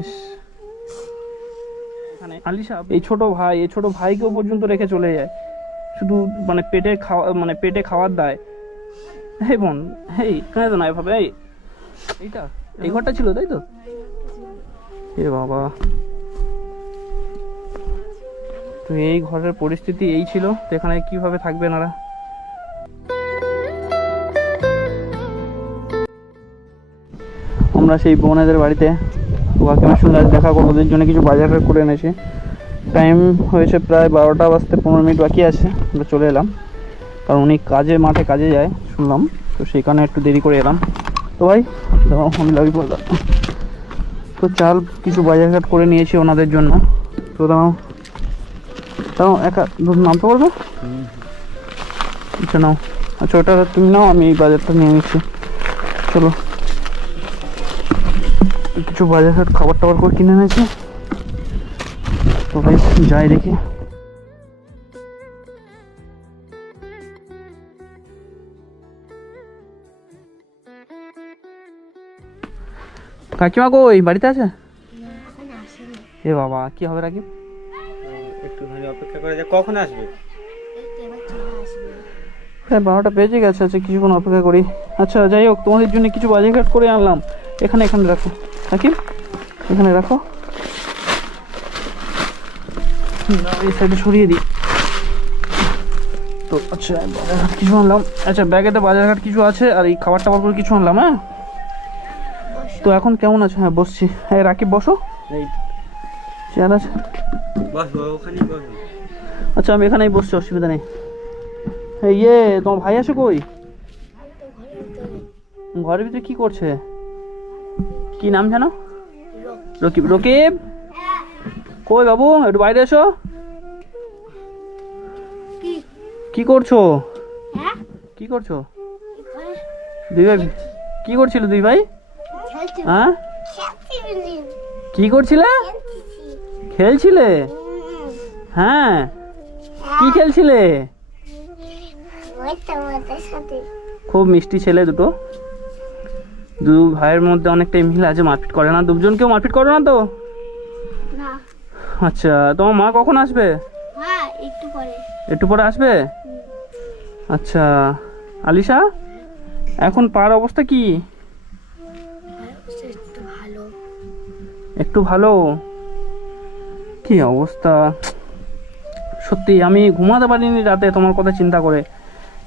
ইস, এখানে আলিশা এই ছোট ভাইকেও পর্যন্ত রেখে চলে যায়, শুধু মানে পেটে খাওয়ার দায়। এই বোন, এই কেন তো না এভাবে, এই ঘরটা ছিল তাই তো? এ বাবা, তো এই ঘরের পরিস্থিতি এই ছিল, তো এখানে কিভাবে থাকবে এনারা? আমরা সেই বোনেদের বাড়িতে কাকিমার সঙ্গে আজ দেখা করবো, ওদের জন্য কিছু বাজার করে এনেছি। টাইম হয়েছে প্রায় 12টা বাজতে 15 মিনিট বাকি আছে, আমরা চলে এলাম, কারণ উনি মাঠে কাজে যায় শুনলাম, তো সেখানে একটু দেরি করে এলাম। তো ভাই আমি লাগি বললাম, তো চাল কিছু বাজারঘাট করে নিয়েছি ওনাদের জন্য। তো তাও একা নামতে পারবে? আচ্ছা নাও, আচ্ছা ওটা তুমি নাও, আমি এই বাজারটা নিয়ে নিচ্ছি। চলো, কিছু বাজারঘাট খাবার টাবার করে কিনে এনেছি, তো ভাই যাই দেখি। কাকিমা কই, বাড়িতে আছে? এ বাবা, কি হবে রাকিব? একটুখানি অপেক্ষা করে যা, কখন আসবে? হ্যাঁ 12টা বেজে গেছে, আচ্ছা কিছুক্ষণ অপেক্ষা করি। আচ্ছা যাই হোক, তোমাদের জন্য কিছু বাজারঘাট করে আনলাম। এখানে রাখো রাকিব, এখানে রাখো, এই সাইডে সরিয়ে দিই। তো আচ্ছা বাজারঘাট কিছু আনলাম, আচ্ছা ব্যাগেতে বাজারঘাট কিছু আছে, আর এই খাবার টাবার করে কিছু আনলাম। হ্যাঁ তো এখন কেমন আছে? হ্যাঁ বসছি। হ্যাঁ রাকিব বসো, এই চেয়ার আছে, বসো ওখানে বসো। আচ্ছা আমি এখানেই বসছি, অসুবিধা নেই। এই তোমার ভাই আছে কই? ঘরের ভিতরে কি করছে? কি নাম জানো? রকিব। রকিব কই বাবু, একটু বাইরে এসো। কি করছো? কি করছো দুই ভাই? কি করছিল দুই ভাই? হ্যাঁ কি করছিলে? খেলছিলে? হ্যাঁ কি খেলছিলে? খুব মিষ্টি ছেলে দুটো, দু ভাইয়ের মধ্যে অনেকটাই মিল আছে, মারপিট করে না? দুজনকেও মারপিট করো না তো? আচ্ছা তোমার মা কখন আসবে? একটু পরে আসবে? আচ্ছা আলিশা, এখন পার অবস্থা কি? একটু ভালো? কি অবস্থা, সত্যি আমি ঘুমাতে পারিনি রাতে তোমার কথা চিন্তা করে,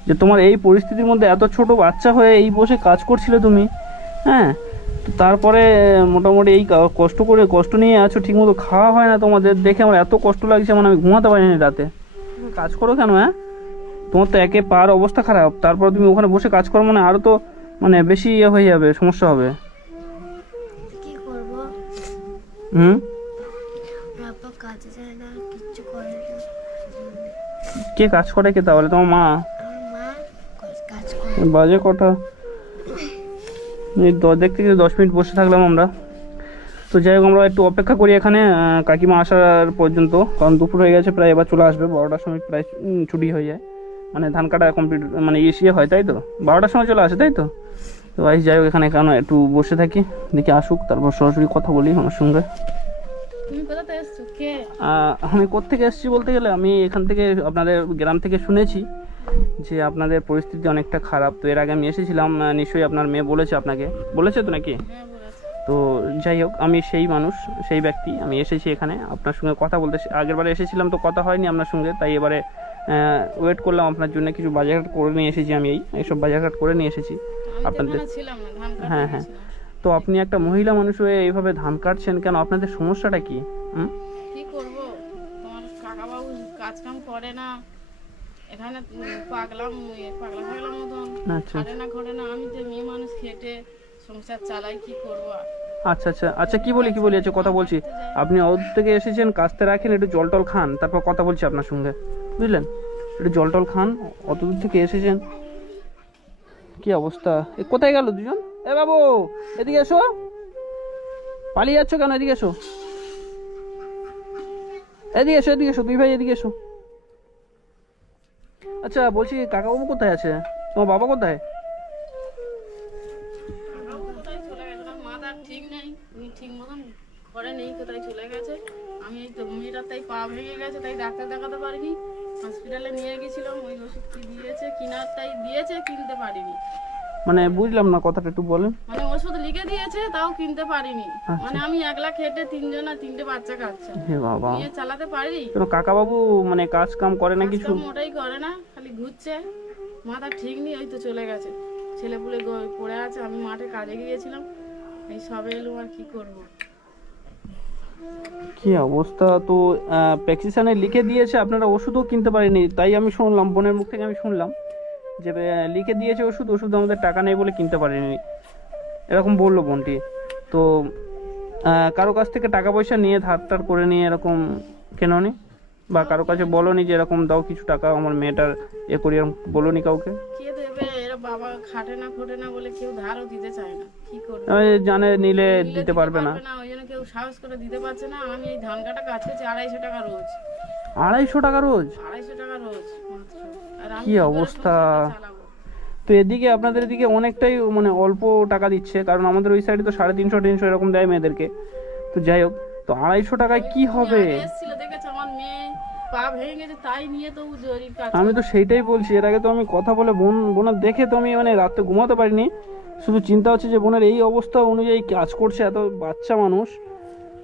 যে তোমার এই পরিস্থিতির মধ্যে এত ছোট বাচ্চা হয়ে এই বসে কাজ করছিলে তুমি। হ্যাঁ তো তারপরে মোটামুটি এই কষ্ট নিয়ে আছো, ঠিকমতো খাওয়া হয় না তোমাদের, দেখে আমার এত কষ্ট লাগছে, মানে আমি ঘুমাতে পারিনি রাতে। কাজ করো কেন? হ্যাঁ তোমার তো একে পার অবস্থা খারাপ, তারপর তুমি ওখানে বসে কাজ করো, মানে আরও তো মানে বেশি হয়ে যাবে, সমস্যা হবে। হুম কে কাজ করে? কে তাহলে? তোমার মা? বাজে কটা, এই দেখতে 10 মিনিট বসে থাকলাম আমরা। তো যাই হোক আমরা একটু অপেক্ষা করি এখানে কাকিমা আসার পর্যন্ত, কারণ দুপুর হয়ে গেছে প্রায়, এবার চলে আসবে 12টার সময় প্রায় ছুটি হয়ে যায়, মানে ধান কাটা কমপ্লিট মানে ইয়ে হয় তাই তো, 12টার সময় চলে আসে তাই তো। তো ভাই যাই হোক এখানে কেন একটু বসে থাকি, দেখি আসুক, তারপর সরাসরি কথা বলি আমার সঙ্গে। আমি কোত্থেকে এসেছি বলতে গেলে, আমি এখান থেকে আপনাদের গ্রাম থেকে শুনেছি যে আপনাদের পরিস্থিতি অনেকটা খারাপ। তো এর আগে আমি এসেছিলাম, নিশ্চয়ই আপনার মেয়ে বলেছে, আপনাকে বলেছে তো নাকি? তো যাই হোক আমি সেই মানুষ, সেই ব্যক্তি, আমি এসেছি এখানে আপনার সঙ্গে কথা বলতে। আগেরবারে এসেছিলাম তো কথা হয়নি আপনার সঙ্গে, তাই এবারে ওয়েট করলাম আপনার জন্য, কিছু বাজারঘাট করে নিয়ে এসেছি, আমি এইসব বাজারঘাট করে নিয়ে এসেছি আপনাদের। হ্যাঁ হ্যাঁ, তো আপনি একটা মহিলা মানুষ হয়ে এইভাবে ধান কাটছেন কেন? আপনাদের সমস্যাটা কি? কি করব, তোমার কাকা বাবু কাজ কাম করে না, এখানে পাগলা মতন খাটে না ঘরে না, আমি তো মেয়ে মানুষ খেটে সংসার চালাই, কি করবো? আচ্ছা আচ্ছা আচ্ছা, কি বলি আচ্ছা কথা বলছি, আপনি ওর থেকে এসেছেন, কাজতে রাখেন, একটু জল টল খান, তারপর কথা বলছি আপনার সঙ্গে, বুঝলেন? একটু জল টল খান, অত দূর থেকে এসেছেন। কি অবস্থা, কোথায় গেল দুজন? এ বাবু এদিকে এসো, পালিয়ে যাচ্ছ কেন? এদিকে এসো, এদিকে এসো, এদিকে এসো, দুই ভাই এদিকে এসো। আচ্ছা বলছি কাকাবাবু কোথায় আছে? তোমার বাবা কোথায়? ঠিক নেই, ঠিক মতন ঘরে নেই, কোথায় চলে গেছে। আমি এই তো মেয়েটার তাই পা ভেঙে গেছে, তাই ডাক্তার দেখাতে পারিনি। হসপিটালে নিয়ে গেছিলাম, ওই ওষুধ কি দিয়েছে কিনার তাই দিয়েছে, কিনতে পারিনি। মানে বুঝলাম না, কথাটা একটু বলেন। মানে ওষুধ লিখে দিয়েছে, তাও কিনতে পারিনি। মানে আমি একলা খেটে তিনটে বাচ্চা খাচ্ছে, হে বাবা, নিয়ে চালাতে পারি? কেন কাকা বাবু মানে কাজ কাম করে না কিছু? মোটাই করে না, খালি ঘুরছে, মাথা ঠিক নেই, ওই তো চলে গেছে। ছেলেপুলে পড়ে আছে, আমি মাঠে কাজে গিয়েছিলাম, এই সবে এলো, আর কি করবো। কি অবস্থা! তো প্রেসক্রিপশনে লিখে দিয়েছে, আপনারা ওষুধও কিনতে পারেনি, তাই আমি শুনলাম বোনের মুখ থেকে, আমি শুনলাম যে লিখে দিয়েছে ওষুধ আমাদের টাকা নেই বলে কিনতে পারিনি, এরকম বললো বোনটি। তো কারো কাছ থেকে টাকা পয়সা নিয়ে ধার করে নিয়ে এরকম কেননি, বা কারো কাছে বলোনি যে এরকম দাও কিছু টাকা আমার মেয়েটার করি, এরকম বলোনি কাউকে? কে দেবে? এরা বাবা খাটে না খোটে না বলে কেউ ধারও দিতে চায় না, কি করবে? জানে নিলে দিতে পারবে না, ওই জন্য কেউ সাহস করে দিতে পারছে না। আমি এই ধান কাটা কাজ করছি 250 টাকা রোজ। 250 টাকা রোজ? 250 টাকা রোজ মাত্র। আর আমি কি অবস্থা! চালাবো? তো এদিকে আপনাদের এদিকে অনেকটাই মানে অল্প টাকা দিচ্ছে, কারণ আমাদের ওই সাইডে তো 350-300 এরকম দেয় মেয়েদেরকে। তো যাই হোক, তো 250 টাকায় কি হবে? এসেছিল, দেখেছে আমার মেয়ে পা ভেঙে গেছে, তাই নিয়ে তো জরির কাজ। আমি তো সেইটাই বলছি, এর আগে তো আমি কথা বলে বোনের দেখে তো আমি মানে রাতে ঘুমাতে পারিনি, শুধু চিন্তা হচ্ছে যে বোনের এই অবস্থা অনুযায়ী কাজ করছে, এত বাচ্চা মানুষ,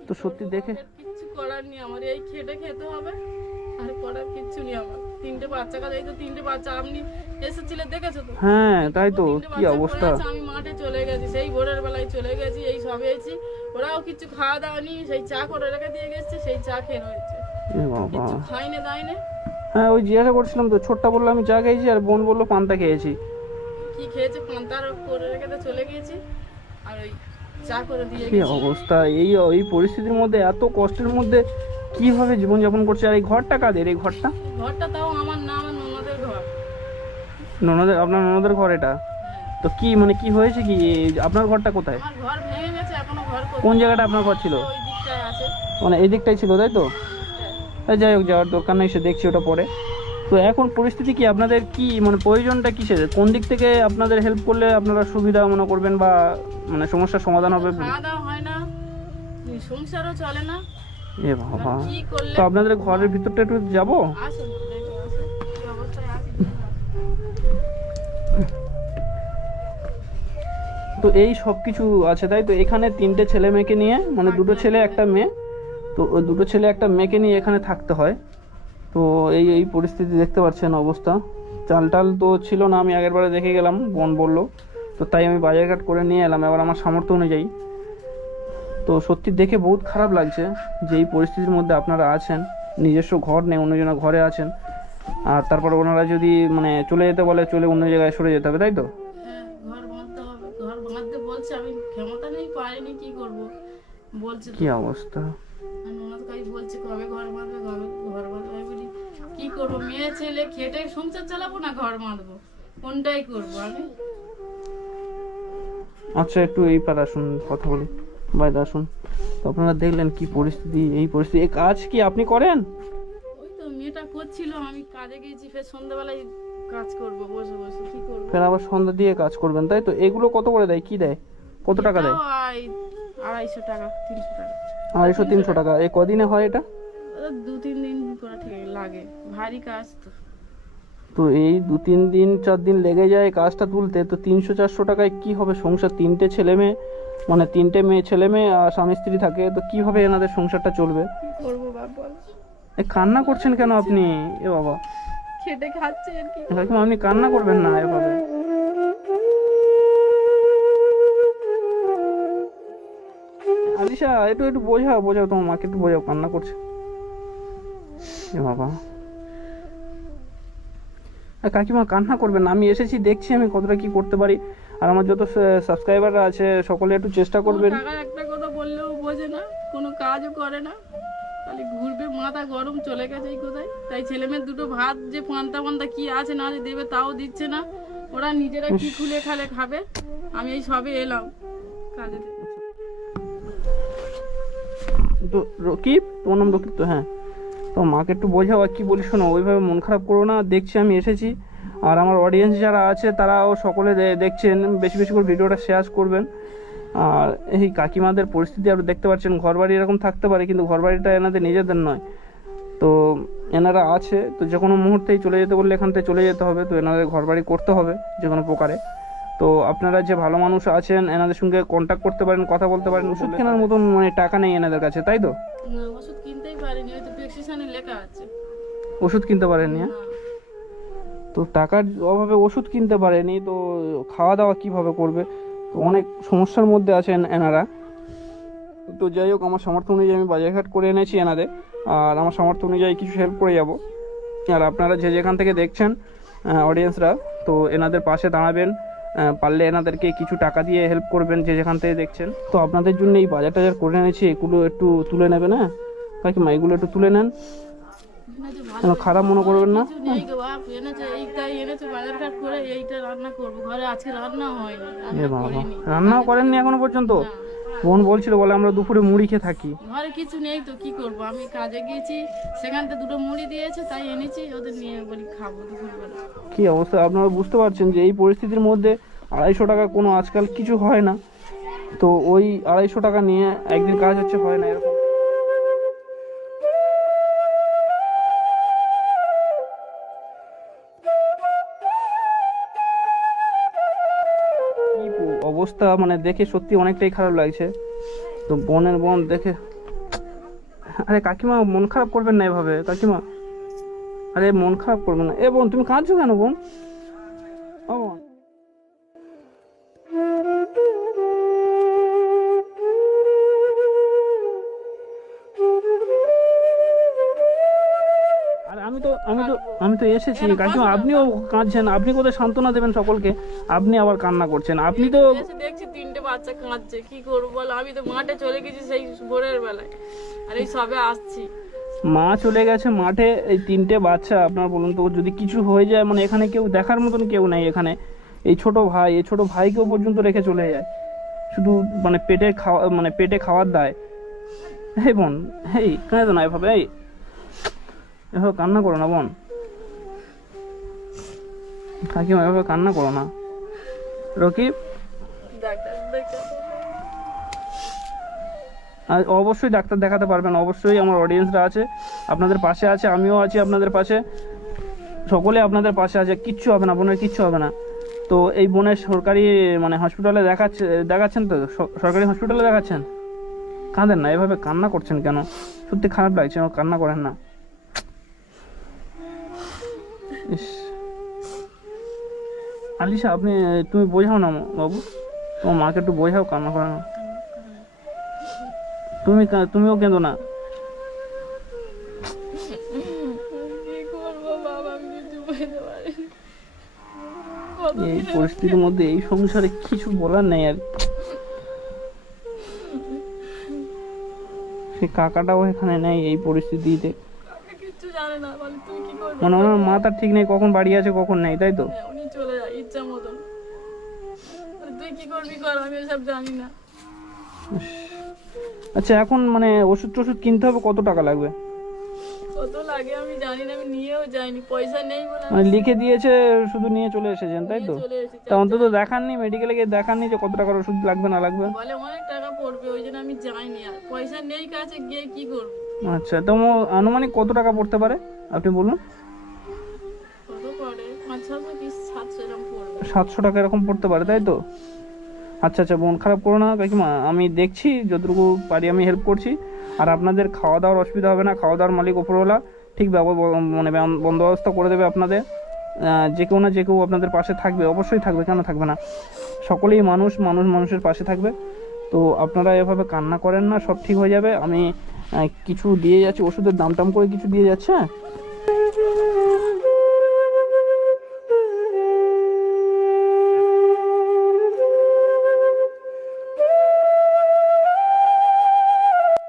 তো সত্যি দেখে কিচ্ছু করার নেই, আমার এই খেটে খেতে হবে, আর করার কিচ্ছু নেই আমার। 3টে বাচ্চা কাজ, এই তো 3টে বাচ্চা আপনি এসেছিলেন, দেখেছো তো? হ্যাঁ তাই তো, 3টে কি বাচ্চা অবস্থা! পড়ে আছে, আমি মাঠে চলে গেছি, সেই ভোরের বেলায় চলে গেছি, এই সবে এসেছি, ওরাও কিছু খাওয়া দাওয়া নি, সেই চা করে রেখে দিয়ে গেছে, সেই চা খেয়ে রয়েছে, এ বাবা! কিছু খাইনে দাইনে। হ্যাঁ ওই জিজ্ঞাসা করছিলাম তো, ছোটটা বললো আমি চা খেয়েছি, আর বোন বললো পান্তা খেয়েছি। কি খেয়েছে? পান্তার করে রেখে তো চলে গিয়েছি, আর ওই চা করে দিয়ে কি গেছি। অবস্থা! এই পরিস্থিতির মধ্যে, এত কষ্টের মধ্যে কিভাবে জীবনযাপন করছে? আর এই ঘরটা কাদের? এই ঘরটা ঘরটা তাও আমার না, আমার ননদের ঘর। আপনার ননদের ঘর এটা? হ্যাঁ। তো কি মানে কি হয়েছে কি? আপনার ঘরটা কোথায়? আমার ঘর ভেঙে গেছে, এখনো ঘর কোন জায়গাটা আপনার ঘর ছিল? ওই দিকটায় আছে। মানে এই দিকটাই ছিল, তাই তো? যাই হোক, যাওয়ার দরকার নেই, সে দেখছি ওটা পরে। তো এখন পরিস্থিতি কি, আপনাদের কি মানে প্রয়োজনটা কিসের? কোন দিক থেকে আপনাদের হেল্প করলে আপনারা সুবিধা মনে করবেন, বা মানে সমস্যার সমাধান হবে? খাওয়া দাওয়া হয় না, সংসারও চলে না, এ বাবা! কি করলে? তো আপনাদের ঘরের ভিতরটা একটু যাবো? আসুন, দেখো, আসুন, কি অবস্থায় আছে। তো এই সব কিছু আছে, তাই তো? এখানে 3টে ছেলে মেয়েকে নিয়ে, মানে 2টো ছেলে একটা মেয়ে, তো ওই 2টো ছেলে একটা মেয়েকে নিয়ে এখানে থাকতে হয়। তো এই পরিস্থিতি দেখতে পাচ্ছেন অবস্থা। চাল টাল তো ছিল না, আমি আগের বারে দেখে গেলাম, বোন বললো, তো তাই আমি বাজারঘাট করে নিয়ে এলাম এবার আমার সামর্থ্য অনুযায়ী। তো সত্যি দেখে বহুত খারাপ লাগছে যে এই পরিস্থিতির মধ্যে আপনারা আছেন, নিজস্ব ঘর নেই, অন্যজনের ঘরে আছেন, আর তারপর ওনারা যদি মানে চলে যেতে বলে, চলে অন্য জায়গায় সরে যেতে হবে, তাই তো? হ্যাঁ, ঘর বাঁধতে হবে, ঘর বাঁধতে বলছে, আমি ক্ষমতা নেই, পারিনি, কি করব বলছে তো। কি অবস্থা! ননদ কাই বলছে কবে ঘর বাঁধবে, কবে ঘর বাঁধবে, বলি কি করবো, মেয়ে ছেলে খেটে সংসার চালাবো না ঘর বাঁধবো, কোনটাই করবো আমি। আচ্ছা একটু এই পার আসুন, কথা বলি, বাইরে আসুন। তো আপনারা দেখলেন কি পরিস্থিতি, এই পরিস্থিতি। এই কাজ কি আপনি করেন? ওই তো মেয়েটা করছিল, আমি কাজে গেছি, ফের সন্ধ্যাবেলায় কাজ করব, বসে বসে কি করবো। ফের আবার সন্ধ্যা দিয়ে কাজ করবেন, তাই তো? এগুলো কত করে দেয়, কি দেয়, কত টাকা দেয়? এটাও 250 টাকা, 300 টাকা। 250-300 টাকা। এই কদিনে হয় এটা? 2-3 দিন করে ঠিক লাগে, ভারী কাজ তো। তো এই 2-3 দিন 4 দিন লেগে যায় কাজটা তুলতে, তো 300-400 টাকায় কি হবে সংসার? 3টে ছেলে মেয়ে, মানে 3টে ছেলে মেয়ে আর স্বামী স্ত্রী থাকে, তো কিভাবে এনাদের সংসারটা চলবে? কি করবো বাপ বল, কান্না করছেন কেন আপনি? এ বাবা, খেটে খাচ্ছে আর কি। কাকিমা আপনি কান্না করবেন না এভাবে। আলিশা একটু বোঝাও তোমার মাকে, একটু বোঝাও, কান্না করছে। এ বাবা, কাকিমা কান্না করবেন না, আমি এসেছি, দেখছি আমি কতটা কি করতে পারি, আর আমার যত সাবস্ক্রাইবাররা আছে সকলে একটু চেষ্টা করবেন। টাকার একটা কথা বললেও বোঝে না, কোনো কাজও করে না, খালি ঘুরবে, মাথা গরম, চলে গেছে এই কোথায়। তাই ছেলে মেয়ের দুটো ভাত যে পান্তা কি আছে না আছে দেবে, তাও দিচ্ছে না, ওরা নিজেরা কি খুলে খালে খাবে। আমি এই সবে এলাম কাজে থেকে। তো রকিব, তোমার নাম রকিব তো? হ্যাঁ, তো মাকে একটু বোঝাও, আর কি বলি শোনো, ওইভাবে মন খারাপ করো না, দেখছি আমি এসেছি, আর আমার অডিয়েন্স যারা আছে তারাও সকলে দেখছেন, বেশি বেশি করে ভিডিওটা শেয়ার করবেন, আর এই কাকিমাদের পরিস্থিতি আপনি দেখতে পাচ্ছেন, ঘরবাড়ি এরকম থাকতে পারে কিন্তু ঘরবাড়িটা এনাদের নিজেদের নয়। তো এনারা আছে, তো যে কোনো মুহূর্তেই চলে যেতে বললে এখান থেকে চলে যেতে হবে, তো এনাদের ঘরবাড়ি করতে হবে যে কোনো প্রকারে। তো আপনারা যে ভালো মানুষ আছেন এনাদের সঙ্গে কন্ট্যাক্ট করতে পারেন, কথা বলতে পারেন। ওষুধ কেনার মতন মানে টাকা নেই এনাদের কাছে, তাই তো? না, ওষুধ কিনতেই পারিনি, ওই তো প্রেসক্রিপশনে লেখা আছে। ওষুধ কিনতে পারেননি? না, তো টাকার অভাবে ওষুধ কিনতে পারেনি, তো খাওয়া দাওয়া কিভাবে করবে? তো অনেক সমস্যার মধ্যে আছেন এনারা। তো যাই হোক, আমার সামর্থ্য অনুযায়ী আমি বাজারঘাট করে এনেছি এনাদের, আর আমার সামর্থ্য অনুযায়ী কিছু হেল্প করে যাব। আর আপনারা যে যেখান থেকে দেখছেন অডিয়েন্সরা, তো এনাদের পাশে দাঁড়াবেন, পারলে এনাদেরকে কিছু টাকা দিয়ে হেল্প করবেন যে যেখান থেকে দেখছেন। তো আপনাদের জন্য এই বাজার টাজার করে এনেছি, এগুলো একটু তুলে নেবেন। হ্যাঁ কাকিমা, এগুলো একটু তুলে নেন, এনেছে কেন খারাপ মনে করবেন না। কিছু নেই গো বাপ, এনেছে এইটাই এনেছে, বাজার ঘাট করে এইটা রান্না করবো ঘরে। আজকে রান্না হয়নি, এ বাবা, রান্নাও করেননি এখনো পর্যন্ত? বোন বলছিল, বলে আমরা দুপুরে মুড়ি খেয়ে থাকি। ঘরে কিছু নেই তো কি করব, আমি কাজে গিয়েছি, সেখান থেকে দুটো মুড়ি দিয়েছে তাই এনেছি, ওদের নিয়ে বলি খাবো দুপুরবেলা। কি অবস্থা আপনারা বুঝতে পারছেন যে এই পরিস্থিতির মধ্যে 250 টাকা কোনো আজকাল কিছু হয় না। তো ওই 250 টাকা নিয়ে একদিন কাজ হচ্ছে, হয় না এরকম। কি অবস্থা মানে দেখে সত্যি অনেকটাই খারাপ লাগছে। তো বোনের বোন দেখে, আরে কাকিমা মন খারাপ করবেন না এভাবে, কাকিমা আরে মন খারাপ করবেন না। এ বোন তুমি কাঁদছো কেন বোন? ও বোন, আরে আমি তো এসেছি কাকিমা, আপনিও কাঁদছেন। আপনি কোথায় সান্ত্বনা দেবেন সকলকে, আপনি আবার কান্না করছেন। আপনি তো এসে দেখছি 3টে বাচ্চা কাঁদছে, কি করবো বল? আমি তো মাঠে চলে গেছি সেই ভোরের বেলায়, আর এই সবে আসছি। মা চলে গেছে মাঠে, এই 3টে বাচ্চা, আপনার বলুন তো যদি কিছু হয়ে যায়, মানে এখানে কেউ দেখার মতন কেউ নেই। এখানে এই ছোট ভাইকেও পর্যন্ত রেখে চলে যায়, শুধু মানে পেটে খাওয়ার দায়। হে বোন, হেই কাঁদো না এভাবে, এভাবে কান্না করো না বোন, কাকিমা এভাবে কান্না করো না। রকিব, ডাক্তার দেখাবো। আর অবশ্যই ডাক্তার দেখাতে পারবেন, অবশ্যই আমার অডিয়েন্সরা আছে আপনাদের পাশে আছে, আমিও আছি আপনাদের পাশে, সকলে আপনাদের পাশে আছে। কিচ্ছু হবে না বোনের, কিচ্ছু হবে না। তো এই বোনের সরকারি মানে হসপিটালে দেখাচ্ছেন তো? সরকারি হসপিটালে দেখাচ্ছেন? কাঁদেন না, এভাবে কান্না করছেন কেন? সত্যি খারাপ লাগছে, কান্না করেন না। ইস, আলিশা তুমি বোঝাও না বাবু, তোমার মাকে একটু বোঝাও, কান্না করে না। তুমিও কেঁদো না। কি করবো বাবা, আমি কিছু বুঝতে পারিনি। এই পরিস্থিতির মধ্যে এই সংসারে কিছু বলার নেই আর। সে কাকাটাও এখানে নেই এই পরিস্থিতিতে, কিচ্ছু জানে না, বলে তুই কি করবি? মানে ওনার মাথার ঠিক নেই, কখন বাড়ি আছে কখন নেই, তাই তো? উনি চলে যায় ইচ্ছা মতন, বলে তুই কি করবি কর, আমি এসব জানি না। আচ্ছা, এখন মানে ওষুধ টষুধ কিনতে হবে, কত টাকা লাগবে? কত লাগে আমি জানি না, আমি নিয়েও যাইনি, পয়সা নেই বলে মানে লিখে দিয়েছে, শুধু নিয়ে চলে এসেছেন, তাই তো? চলে এসেছি। তা অন্তত দেখাননি, মেডিকেলে গিয়ে দেখাননি যে কত টাকার ওষুধ লাগবে না লাগবে? বলে অনেক টাকা পড়বে, ওই জন্য আমি যাইনি, আর পয়সা নেই কাছে, গিয়ে কি করবো? আচ্ছা, তো আনুমানিক কত টাকা পড়তে পারে আপনি বলুন? কত পড়ে? 500 কি 700 এরকম পড়বে। 700 টাকা এরকম পড়তে পারে, তাই তো? আচ্ছা আচ্ছা, মন খারাপ করো না কাকিমা, আমি দেখছি যতটুকু পারি আমি হেল্প করছি। আর আপনাদের খাওয়া দাওয়ার অসুবিধা হবে না, খাওয়া দাওয়ার মালিক ওপরওয়ালা ঠিক মানে বন্দোবস্ত করে দেবে আপনাদের। যে কেউ না যে কেউ আপনাদের পাশে থাকবে, অবশ্যই থাকবে, কেন থাকবে না? সকলেই মানুষের পাশে থাকবে। তো আপনারা এভাবে কান্না করেন না, সব ঠিক হয়ে যাবে। আমি কিছু দিয়ে যাচ্ছি, ওষুধের দাম টাম করে কিছু দিয়ে যাচ্ছে। হ্যাঁ,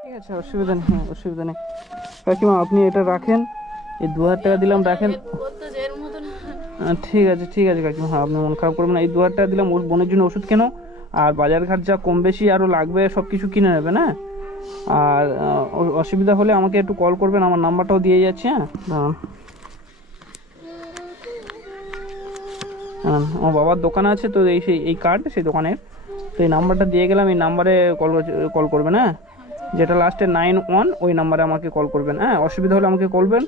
ঠিক আছে, অসুবিধা নেই, অসুবিধা নেই। কাকিমা আপনি এটা রাখেন, এই 2000 টাকা দিলাম, রাখেন। করতে যে এর মতন ঠিক আছে কাকিমা, হ্যাঁ আপনি মন খারাপ করবেন না। এই 2000 টাকা দিলাম, ওর বোনের জন্য ওষুধ কেনো, আর বাজারঘাট যা কম বেশি আরও লাগবে সব কিছু কিনে নেবেন। হ্যাঁ, আর অসুবিধা হলে আমাকে একটু কল করবেন, আমার নাম্বারটাও দিয়ে যাচ্ছি। হ্যাঁ, আমার বাবার দোকান আছে তো, এই কার্ড সেই দোকানের, তো এই নাম্বারটা দিয়ে গেলাম, এই নাম্বারে কল করবেন, হ্যাঁ, যেটা লাস্টে 91, ওই নাম্বারে আমাকে কল করবেন, হ্যাঁ। অসুবিধা হলে আমাকে করবেন।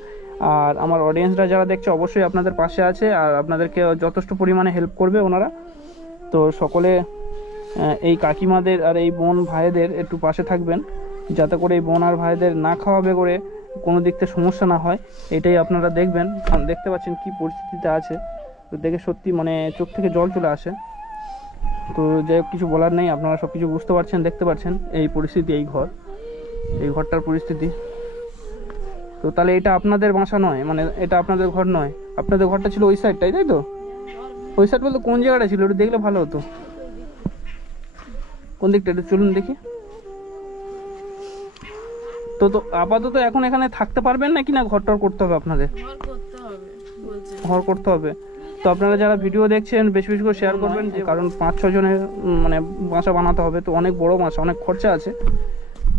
আর আমার অডিয়েন্সরা যারা দেখছে অবশ্যই আপনাদের পাশে আছে আর আপনাদেরকে যথেষ্ট পরিমাণে হেল্প করবে ওনারা। তো সকলে এই কাকিমাদের আর এই বোন ভাইদের একটু পাশে থাকবেন, যাতে করে এই বোন আর ভাইদের না খাওয়াবে করে কোনো দিক থেকে সমস্যা না হয়, এটাই আপনারা দেখবেন। দেখতে পাচ্ছেন কি পরিস্থিতিতে আছে, তো দেখে সত্যি মানে চোখ থেকে জল চলে আসে। তো যাই হোক, কিছু বলার নেই, আপনারা সব কিছু বুঝতে পারছেন, দেখতে পাচ্ছেন এই পরিস্থিতি, এই ঘরটার পরিস্থিতি। তো তাহলে এটা আপনাদের বাসা নয়, মানে এটা আপনাদের ঘর নয়, আপনাদের ঘরটা ছিল ওই সাইডটাই, তাই তো? ওই সাইড বলতে কোন জায়গাটা ছিল, একটু দেখলে ভালো হতো। কোন দিকটা একটু চলুন দেখি। তো আপাতত এখন এখানে থাকতে পারবেন নাকি না ঘরটর করতে হবে আপনাদের? ঘর করতে হবে। তো আপনারা যারা ভিডিও দেখছেন বেশি বেশি করে শেয়ার করবেন, কারণ 5-6 জনের মানে বাসা বানাতে হবে, তো অনেক বড় বাসা, অনেক খরচা আছে।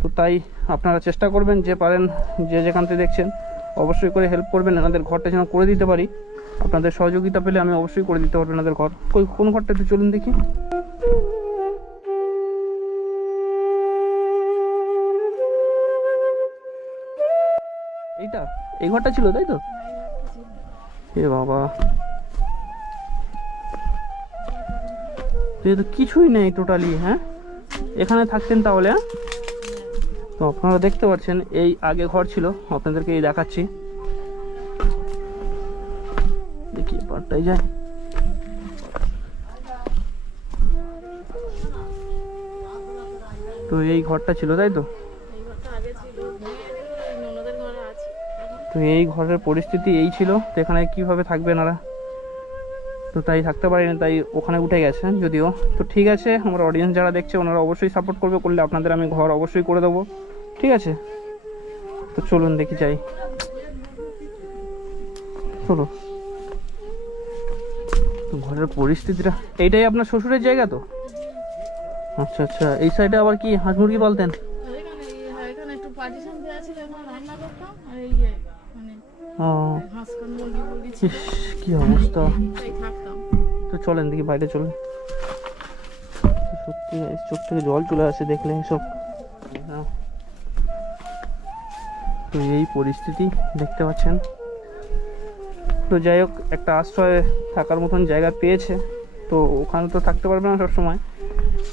তো তাই আপনারা চেষ্টা করবেন, যে পারেন, যে যেখান থেকে দেখছেন অবশ্যই করে হেল্প করবেন, এনাদের ঘরটা যেন করে দিতে পারি। আপনাদের সহযোগিতা পেলে আমি অবশ্যই করে দিতে পারবো এনাদের ঘর। কোন ঘরটা একটু চলুন দেখি। এইটা, এই ঘরটা ছিল, তাই তো? এ বাবা, তো কিছুই নেই টোটালি, হ্যাঁ? এখানে থাকতেন তাহলে, হ্যাঁ? তো আপনারা দেখতে পাচ্ছেন এই আগে ঘর ছিল, আপনাদেরকে এই দেখাচ্ছি, দেখি পারটাই যায়। তো এই ঘরটা ছিল, তাই তো? তো এই ঘরের পরিস্থিতি এই ছিল, তো এখানে কিভাবে থাকবে এনারা, তো তাই থাকতে পারিনি, তাই ওখানে উঠে গেছেন যদিও। তো ঠিক আছে, আমার অডিয়েন্স যারা দেখছে ওনারা অবশ্যই সাপোর্ট করবে, করলে আপনাদের আমি ঘর অবশ্যই করে দেবো, ঠিক আছে? তো চলুন দেখি যাই, চলো। তো ঘরের পরিস্থিতিটা এইটাই আপনার শ্বশুরের জায়গা তো? আচ্ছা আচ্ছা, এই সাইডে আবার কি হাঁস মুরগি পালতেন? কি অবস্থা। তো চলেন দেখি, বাইরে চলেন। সত্যি চোখ থেকে জল চলে আসে দেখলে এসব। তো এই পরিস্থিতি দেখতে পাচ্ছেন। তো যাই হোক, একটা আশ্রয় থাকার মতন জায়গা পেয়েছে, তো ওখানে তো থাকতে পারবে না সবসময়,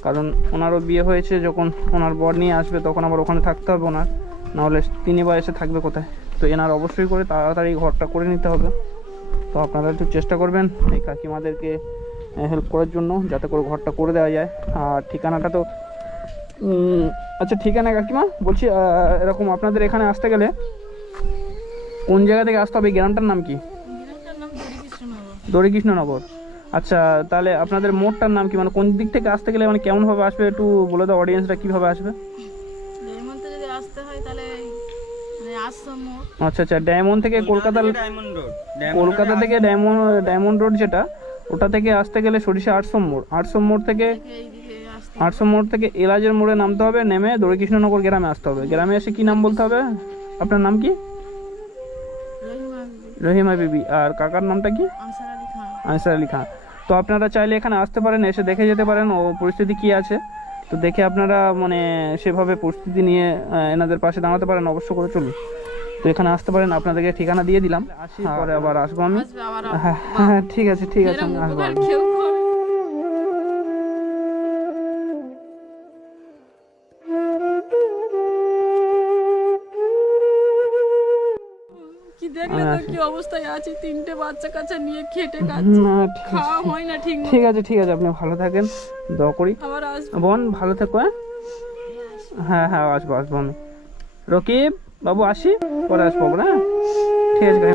কারণ ওনারও বিয়ে হয়েছে, যখন ওনার বর নিয়ে আসবে তখন আবার ওখানে থাকতে হবে ওনার, নাহলে তিনি বা এসে থাকবে কোথায়। তো এনার অবশ্যই করে তাড়াতাড়ি ঘরটা করে নিতে হবে। তো আপনারা একটু চেষ্টা করবেন এই কাকিমাদেরকে হেল্প করার জন্য, যাতে করে ঘরটা করে দেওয়া যায়। আর ঠিকানাটা তো আচ্ছা, ঠিকানা কাকিমা বলছি, এরকম আপনাদের এখানে আসতে গেলে কোন জায়গা থেকে আসতে হবে? গ্রামটার নাম কি? দড়িকৃষ্ণনগর। আচ্ছা, তাহলে আপনাদের মোড়টার নাম কি, মানে কোন দিক থেকে আসতে গেলে মানে কেমনভাবে আসবে একটু বলে দাও, অডিয়েন্সরা কীভাবে আসবে? আচ্ছা আচ্ছা, ডায়মন্ড থেকে কলকাতা থেকে ডায়মন্ড রোড যেটা, ওটা থেকে আসতে গেলে সরিষা 800 মোড়, 800 মোড় থেকে এলাজের মোড়ে নামতে হবে, নেমে দড়িকৃষ্ণনগর গ্রামে আসতে হবে। গ্রামে এসে কি নাম বলতে হবে? আপনার নাম কি? রহিমা বিবি। আর কাকার নামটা কি? আনসার আলী খান। তো আপনারা চাইলে এখানে আসতে পারেন, এসে দেখে যেতে পারেন ও পরিস্থিতি কি আছে, তো দেখে আপনারা মানে সেভাবে পরিস্থিতি নিয়ে এনাদের পাশে দাঁড়াতে পারেন, অবশ্য করে চলুন। তো এখানে আসতে পারেন, আপনাদেরকে ঠিকানা দিয়ে দিলাম, আসি পরে আবার আসবো আমি। হ্যাঁ হ্যাঁ, ঠিক আছে ঠিক আছে, আমি আসবো। কি অবস্থায় আছি, 3টে বাচ্চা কাচ্চা নিয়ে খেটে খাচ্ছি, খাওয়া হয় না ঠিক। ঠিক আছে ঠিক আছে, আপনি ভালো থাকেন, দোয়া করি। বোন ভালো থেকো। হ্যাঁ হ্যাঁ, আসবো আমি। রকিব বাবু আসি, পরে আসবো, হ্যাঁ ঠিক আছে।